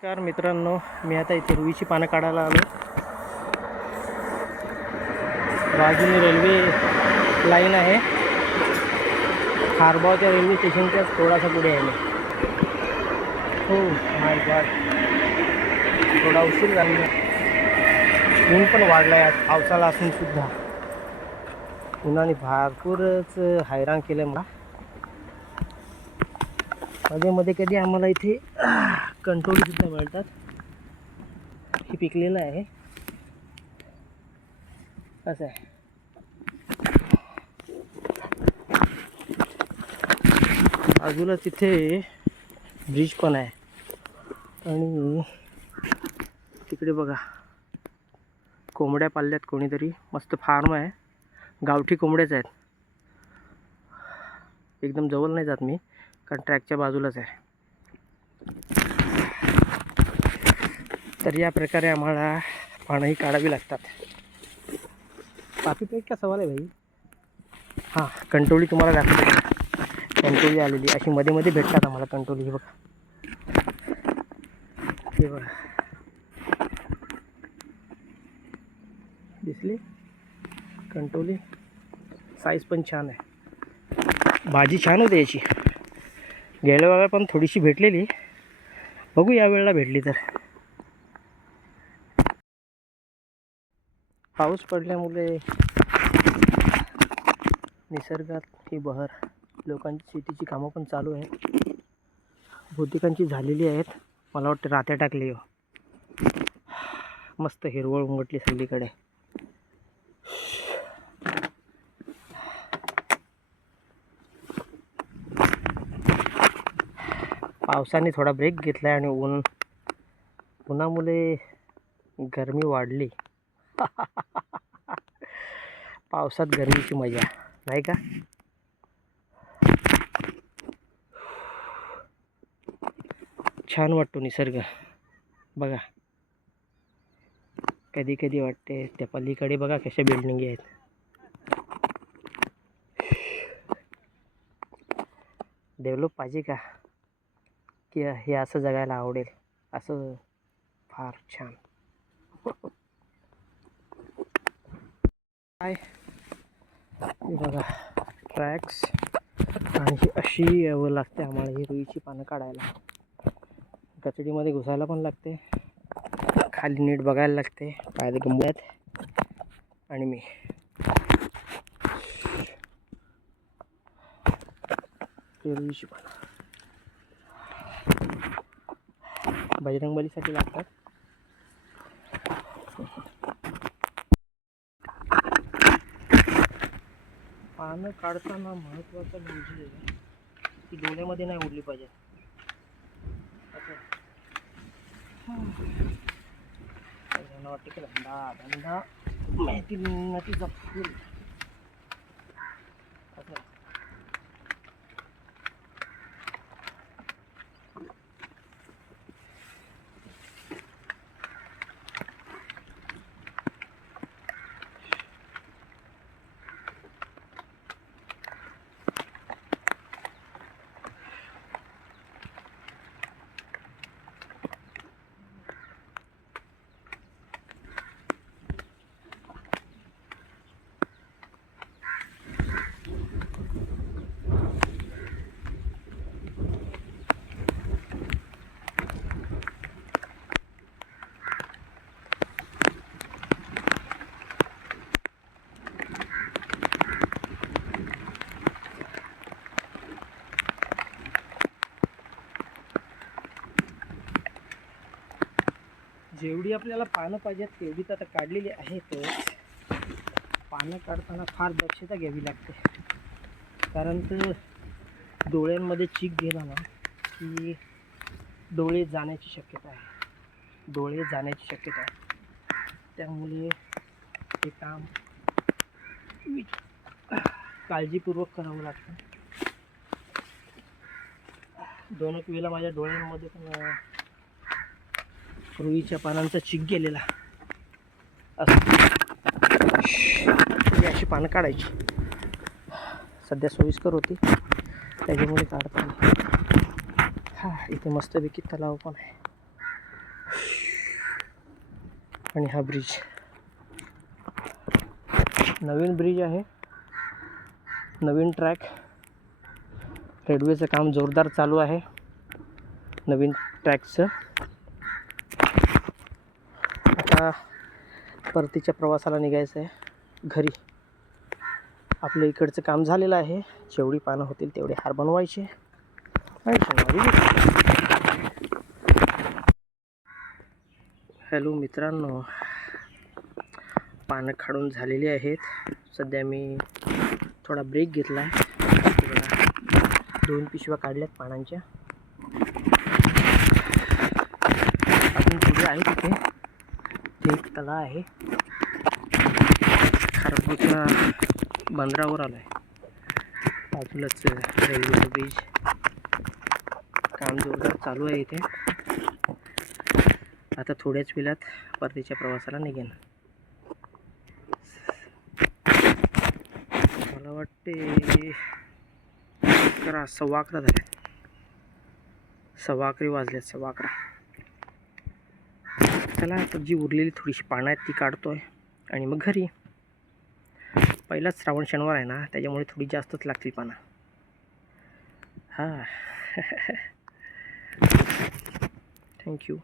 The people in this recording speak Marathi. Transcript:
नमस्कार मित्रांनो, मी आता इथे रुईची पानं काढायला आलो. बाजूने रेल्वे लाईन आहे. खारबावच्या रेल्वे स्टेशनच्याच थोडासा पुढे आहे मी. हो माय गॉड, थोडा उशीर झाला. ऊन पण वाढला आहे आज पावसाला असून सुद्धा. उन्हाने भरपूरच हैराण केलं मला. मध्ये मध्ये कधी आम्हाला इथे कंटोली सुद्धा मिळतात. हे पिकलेलं आहे. असं आहे. बाजूला तिथे ब्रिज पण आहे आणि तिकडे बघा कोंबड्या पाळल्यात कोणीतरी. मस्त फार्म आहे. गावठी कोंबड्याच आहेत. एकदम जवळ नाही जात मी, कारण ट्रॅकच्या बाजूलाच आहे. तर या प्रकारे आम्हाला पानंही काढावी लागतात. काफी पेट का सवाल आहे भाई. हां, कंटोली तुम्हाला दाखवतो. कंटोली आलेली अशी मध्ये मध्ये भेटतात आम्हाला कंटोली. हे बघा, हे बघा, दिसली कंटोली. साईज पण छान आहे. भाजी छान होते याची. गेल्या वेळेला पण थोडीशी भेटलेली. बघू या वेळेला भेटली तर. पाऊस पडल्यामुळे निसर्गात ही बहर. लोकांची शेतीची कामं पण चालू आहेत. बहुतेकांची झालेली आहेत. मला वाटतं रात्या टाकली. मस्त हिरवळ उमटली सगळीकडे. पावसाने थोडा ब्रेक घेतला आणि उन्हामुळे गरमी वाढली. पावसात गरमीची मजा नाही का. छान वाटतो निसर्ग. बघा, कधी कधी वाटते त्या पलीकडे बघा कशा बिल्डिंगी आहेत. डेव्हलप पाहिजे का की हे असं जगायला आवडेल. असं फार छान. काय हे बघा ट्रॅक्स. आणि ही अशी यावं लागते आम्हाला ही रुईची पानं काढायला. कचडीमध्ये घुसायला पण लागते. खाली नीट बघायला लागते. पायात गंबळ्यात आणि मी रुईची पानं बजरंगबलीसाठी लागतात. पानं काढताना महत्त्वाचं म्हणजे ती डोळ्यामध्ये नाही उडली पाहिजे. असं वाटतं की धंदा माहिती नदीचा फुल असं. जेवढी आपल्याला पानं पाहिजेत तेवढी तर आता काढलेली आहेत. पानं काढताना फार दक्षता घ्यावी लागते. कारण तर डोळ्यांमध्ये चीक गेला ना की डोळे जाण्याची शक्यता आहे. त्यामुळे हे काम काळजीपूर्वक करावं लागतं. दोन एक वेळेला माझ्या डोळ्यांमध्ये पण रुईच्या पानांचा चिक गेलेला. अशी पानं काढायची. सध्या सोयीस्कर होती त्याच्यामुळे काढता. हा, इथे मस्तपैकी तलाव पण आहे. आणि हा ब्रिज, नवीन ब्रिज आहे, नवीन ट्रॅक. रेल्वेचं काम जोरदार चालू आहे नवीन ट्रॅकचं. आता परतीच्या प्रवासाला निघायचं आहे घरी. आपलं इकडचं काम झालेलं आहे. जेवढी पानं होतील तेवढे हार बनवायचे आणि शनिवारी. हॅलो मित्रांनो, पानं काढून झालेली आहेत. सध्या मी थोडा ब्रेक घेतला आहे. 2 पिशव्या काढल्यात पानांच्या. अजून पुढे आहे तिथे, ते एक तला आहे. खारपूरच्या बंदरावर आलो आहे. बाजूलाच रेल्वेचं ब्रिज, काम जोरदार चालू आहे इथे. आता थोड्याच वेळात परतीच्या प्रवासाला निघेन. मला वाटते 11:15 झाले. 11:15 वाजले. 11:15. चला आता जी उरलेली थोडीशी पानं आहेत ती काढतोय आणि मग घरी. पहिलाच श्रावण शनिवार आहे ना, त्याच्यामुळे थोडी जास्तच लागतील पानं. हां. थँक्यू.